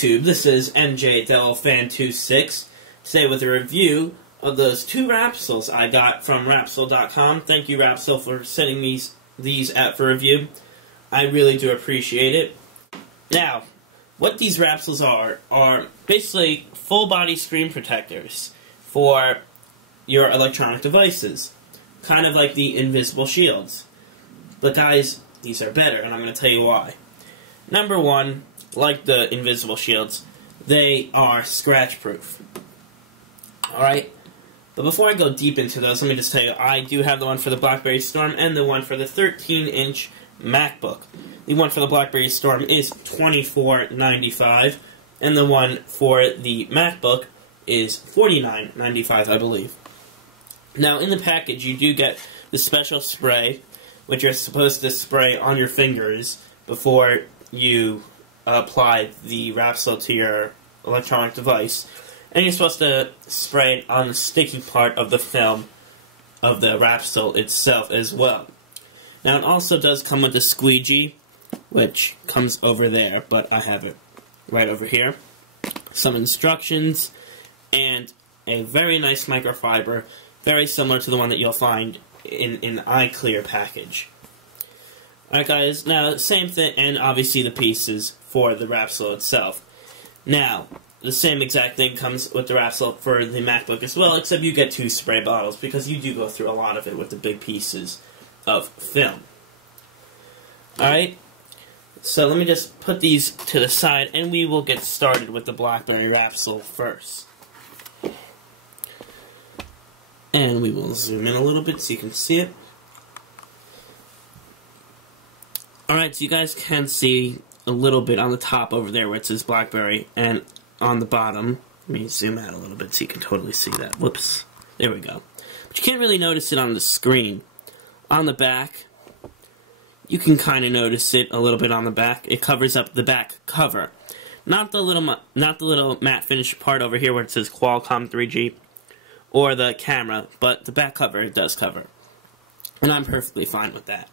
YouTube? This is NJDevilFan26, today with a review of those two Wrapsols I got from Wrapsol.com. Thank you, Wrapsol, for sending these out for review. I really do appreciate it. Now, what these Wrapsols are basically full-body screen protectors for your electronic devices. Kind of like the invisible shields. But guys, these are better, and I'm going to tell you why. Number one, like the invisible shields, they are scratch-proof. Alright? But before I go deep into those, let me just tell you, I do have the one for the Blackberry Storm and the one for the 13-inch MacBook. The one for the Blackberry Storm is $24.95, and the one for the MacBook is $49.95, I believe. Now, in the package, you do get the special spray, which you're supposed to spray on your fingers before you apply the Wrapsol to your electronic device. And you're supposed to spray it on the sticky part of the film of the Wrapsol itself as well. Now, it also does come with a squeegee, which comes over there, but I have it right over here. Some instructions, and a very nice microfiber, very similar to the one that you'll find in the iClear package. Alright guys, now same thing, and obviously the pieces for the Wrapsol itself. Now, the same exact thing comes with the Wrapsol for the MacBook as well, except you get two spray bottles, because you do go through a lot of it with the big pieces of film. Alright, so let me just put these to the side, and we will get started with the Blackberry Wrapsol first. And we will zoom in a little bit so you can see it. Alright, so you guys can see a little bit on the top over there where it says Blackberry, and on the bottom, let me zoom out a little bit so you can totally see that. Whoops. There we go. But you can't really notice it on the screen. On the back, you can kind of notice it a little bit on the back. It covers up the back cover. Not the little matte finish part over here where it says Qualcomm 3G or the camera, but the back cover it does cover. And I'm perfectly fine with that.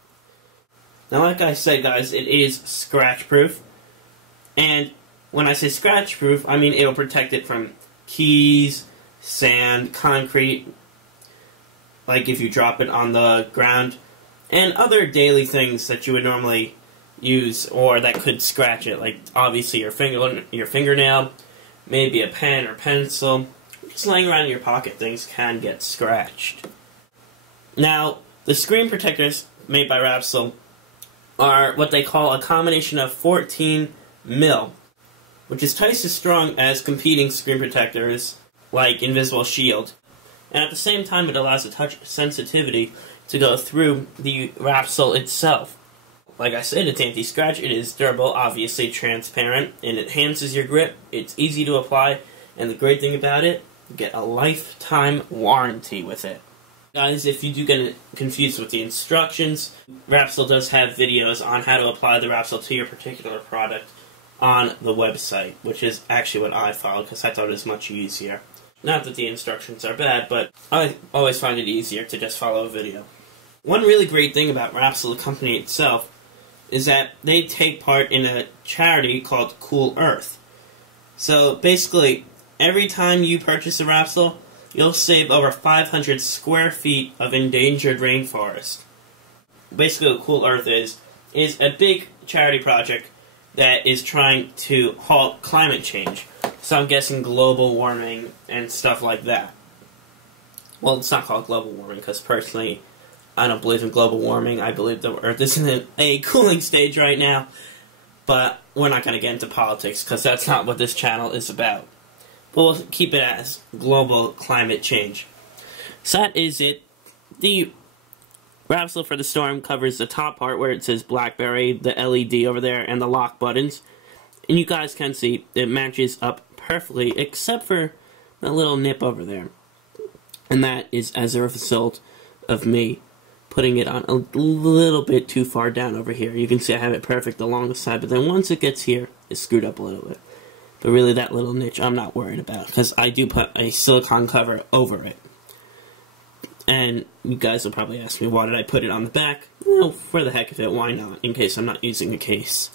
Now, like I said, guys, it is scratch-proof. And when I say scratch-proof, I mean it'll protect it from keys, sand, concrete, like if you drop it on the ground, and other daily things that you would normally use or that could scratch it, like obviously your fingernail, maybe a pen or pencil. Just laying around in your pocket, things can get scratched. Now, the screen protectors made by Wrapsol are what they call a combination of 14 mil, which is twice as strong as competing screen protectors like Invisible Shield. And at the same time, it allows the touch sensitivity to go through the Wrapsol itself. Like I said, it's anti-scratch, it is durable, obviously transparent, and it enhances your grip. It's easy to apply, and the great thing about it, you get a lifetime warranty with it. Guys, if you do get confused with the instructions, Wrapsol does have videos on how to apply the Wrapsol to your particular product on the website, which is actually what I followed because I thought it was much easier. Not that the instructions are bad, but I always find it easier to just follow a video. One really great thing about Wrapsol, the company itself, is that they take part in a charity called Cool Earth. So basically, every time you purchase a Wrapsol, you'll save over 500 square feet of endangered rainforest. Basically what Cool Earth is a big charity project that is trying to halt climate change. So I'm guessing global warming and stuff like that. Well, it's not called global warming because personally, I don't believe in global warming. I believe the Earth is in a cooling stage right now. But we're not going to get into politics because that's not what this channel is about. But we'll keep it as global climate change. So that is it. The Wrapsol for the Storm covers the top part where it says Blackberry, the LED over there, and the lock buttons. And you guys can see it matches up perfectly except for that little nip over there. And that is as a result of me putting it on a little bit too far down over here. You can see I have it perfect along the side, but then once it gets here, it's screwed up a little bit. But really, that little niche I'm not worried about, because I do put a silicone cover over it. And you guys will probably ask me, why did I put it on the back? Well, for the heck of it, why not, in case I'm not using a case.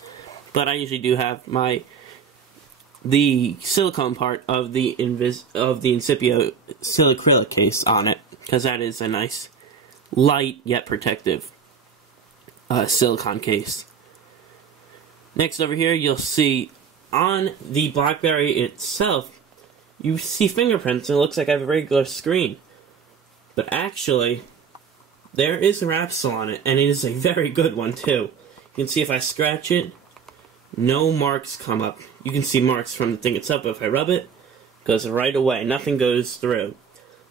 But I usually do have my the silicone part of the Incipio silicrylic case on it, because that is a nice, light yet protective silicone case. Next over here, you'll see on the Blackberry itself, you see fingerprints, and it looks like I have a regular screen. But actually, there is a Wrapsol on it, and it is a very good one too. You can see if I scratch it, no marks come up. You can see marks from the thing itself, but if I rub it, it goes right away. Nothing goes through.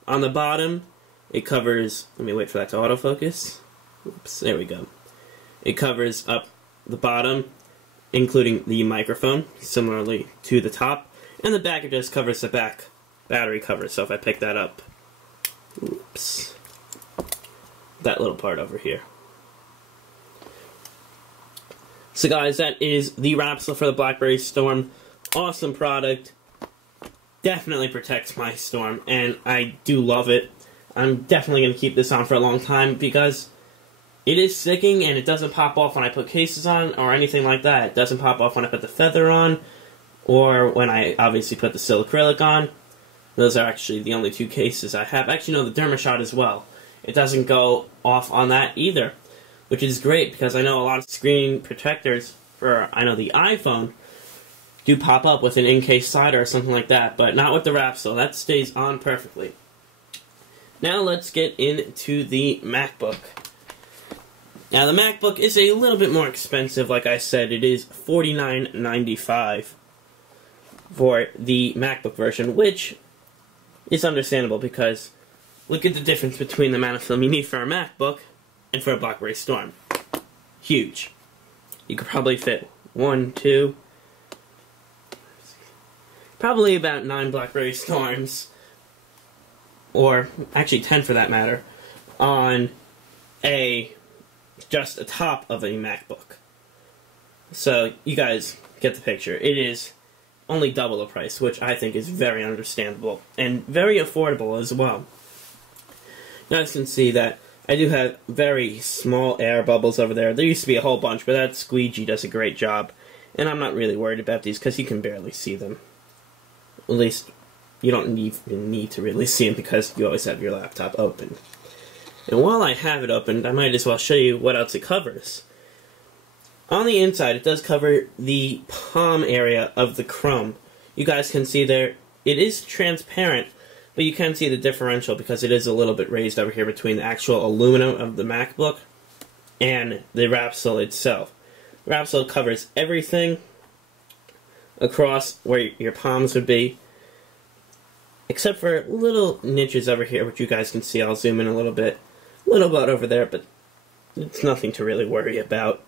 On the bottom, it covers, let me wait for that to autofocus. Oops, there we go. It covers up the bottom, including the microphone, similarly to the top. And the back, it just covers the back battery cover. So if I pick that up, oops, that little part over here. So guys, that is the Wrapsol for the Blackberry Storm. Awesome product. Definitely protects my Storm, and I do love it. I'm definitely going to keep this on for a long time because it is sticking and it doesn't pop off when I put cases on or anything like that. It doesn't pop off when I put the feather on or when I obviously put the silicrylic on. Those are actually the only two cases I have. Actually, no, the Dermashot as well. It doesn't go off on that either, which is great because I know a lot of screen protectors for, I know the iPhone, do pop up with an in-case slider or something like that, but not with the Wrapsol. That stays on perfectly. Now let's get into the MacBook. Now the MacBook is a little bit more expensive, like I said. It is $49.95 for the MacBook version, which is understandable because look at the difference between the amount of film you need for a MacBook and for a Blackberry Storm. Huge. You could probably fit 1, 2, probably about 9 Blackberry Storms, or actually 10 for that matter, on just a top of a MacBook. So you guys get the picture. It is only double the price, which I think is very understandable and very affordable as well. You guys can see that I do have very small air bubbles over there. There used to be a whole bunch, but that squeegee does a great job. And I'm not really worried about these because you can barely see them. At least you don't need to really see them because you always have your laptop open. And while I have it open, I might as well show you what else it covers. On the inside, it does cover the palm area of the chrome. You guys can see there, it is transparent, but you can see the differential because it is a little bit raised over here between the actual aluminum of the MacBook and the Wrapsol itself. Wrapsol covers everything across where your palms would be, except for little niches over here, which you guys can see. I'll zoom in a little bit over there, but it's nothing to really worry about.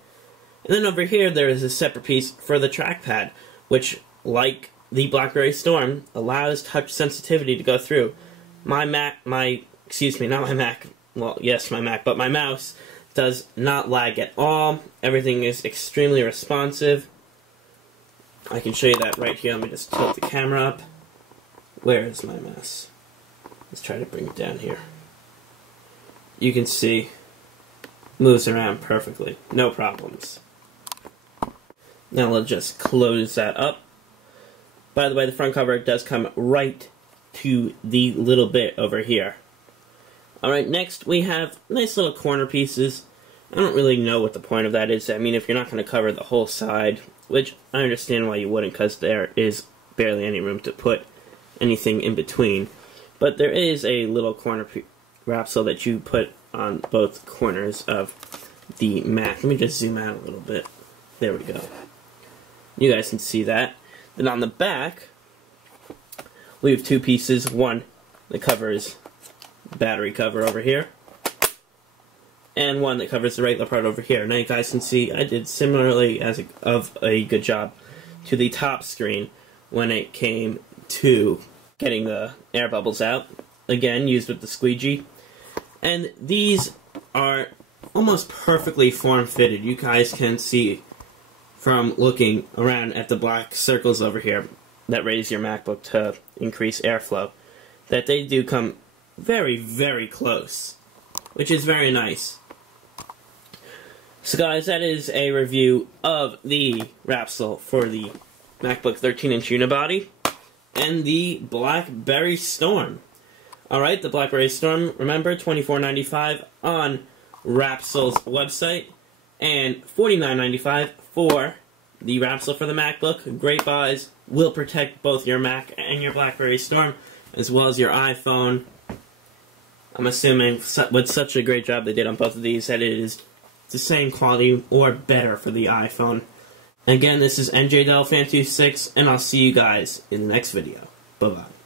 And then over here, there is a separate piece for the trackpad, which, like the Blackberry Storm, allows touch sensitivity to go through. My Mac, not my Mac, well, yes, my Mac, but my mouse does not lag at all. Everything is extremely responsive. I can show you that right here. Let me just tilt the camera up. Where is my mouse? Let's try to bring it down here. You can see, moves around perfectly, no problems. Now we'll just close that up. By the way, the front cover does come right to the little bit over here. Alright, next we have nice little corner pieces. I don't really know what the point of that is. I mean, if you're not going to cover the whole side, which I understand why you wouldn't, because there is barely any room to put anything in between. But there is a little corner Wrapsol that you put on both corners of the Mac. Let me just zoom out a little bit. There we go. You guys can see that. Then on the back, we have two pieces. One that covers the battery cover over here, and one that covers the regular part over here. Now you guys can see I did similarly of a good job to the top screen when it came to getting the air bubbles out. Again, used with the squeegee. And these are almost perfectly form-fitted. You guys can see from looking around at the black circles over here that raise your MacBook to increase airflow, that they do come very, very close, which is very nice. So guys, that is a review of the Wrapsol for the MacBook 13-inch Unibody, and the Blackberry Storm. Alright, the Blackberry Storm, remember, $24.95 on Wrapsol's website, and $49.95 for the Wrapsol for the MacBook. Great buys, will protect both your Mac and your Blackberry Storm, as well as your iPhone. I'm assuming with such a great job they did on both of these that it is the same quality or better for the iPhone. Again, this is NJDellFan26, and I'll see you guys in the next video. Bye-bye.